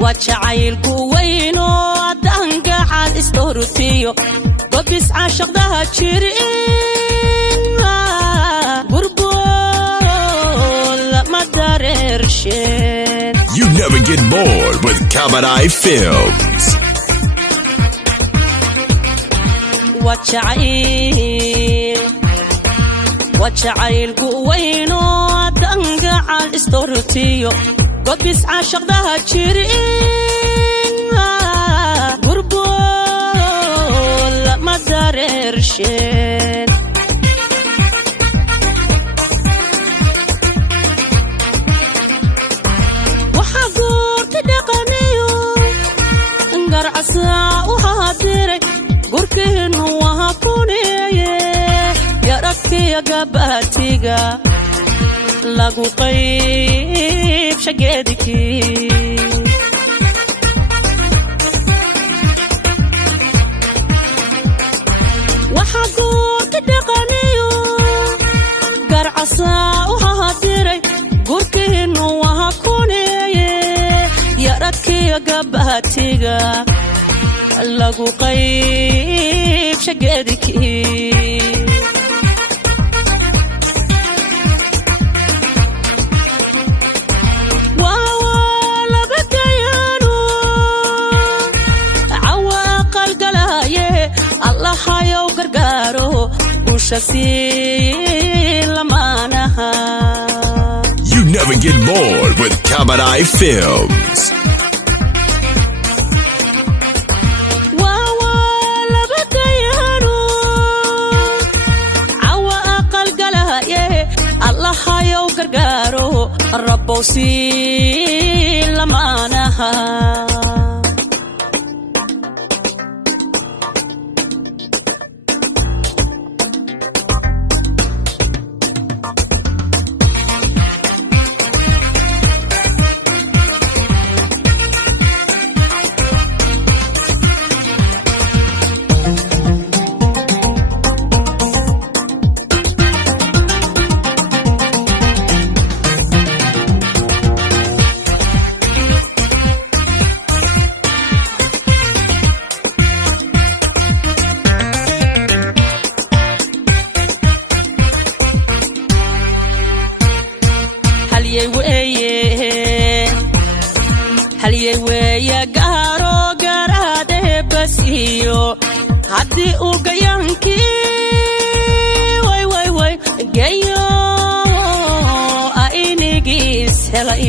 وجعيل قوينو دنقع على استورتيو قبس عاشق ده تشيرين قربول ما داررشين. You never get bored with Kamadai Films. وجعيل قوينو دنقع على استورتيو قبس عاشق ده تشيرين قربول ما داررشين. وحقور تدقنيو انقرعسا وهادري قركين وهاكوني يا ركي يا قباتيقا lagu qayb shageedikii waxa goorta dhaqaniyo garcasa waxa hadiray gurkeenu waxa kuneeye yaradkiya gabatiga lagu qayb shageedikii hayo gargaro ushasin lamanaha. You never get bored with Kamadai Films. Wawa labakayano awa aqal galaye Allah hayo gargaro rabbo sin lamanaha. halyeweya gaaro garaade basiyo haddii uu gayaankii way gayo aynigiis helay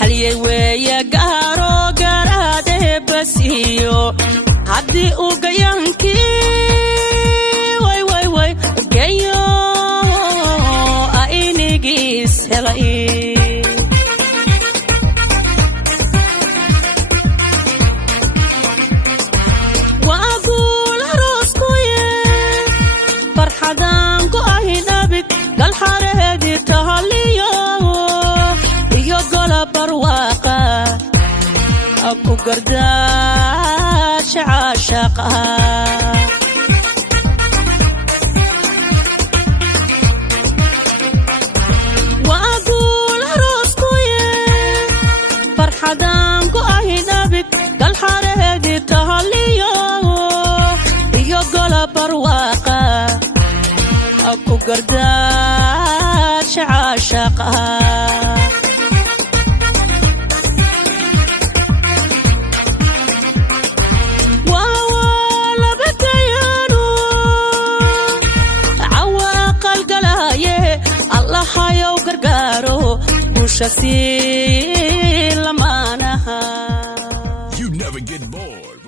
halyeweya gaaro garaade basiyo haddii uu gayaankii gayo aynigiis helay waa guul arooskuye farxadaan ku ahin abid galxareedii tahaliyo iyo gola barwaaqa ku gardaasha caashaqa farxadaan ku ahin abid galxareedii tahaliyo iyo gola barwaaqa ku gardaasha caashaqa hayo gargaro ushasin lamanaha. You never get bored.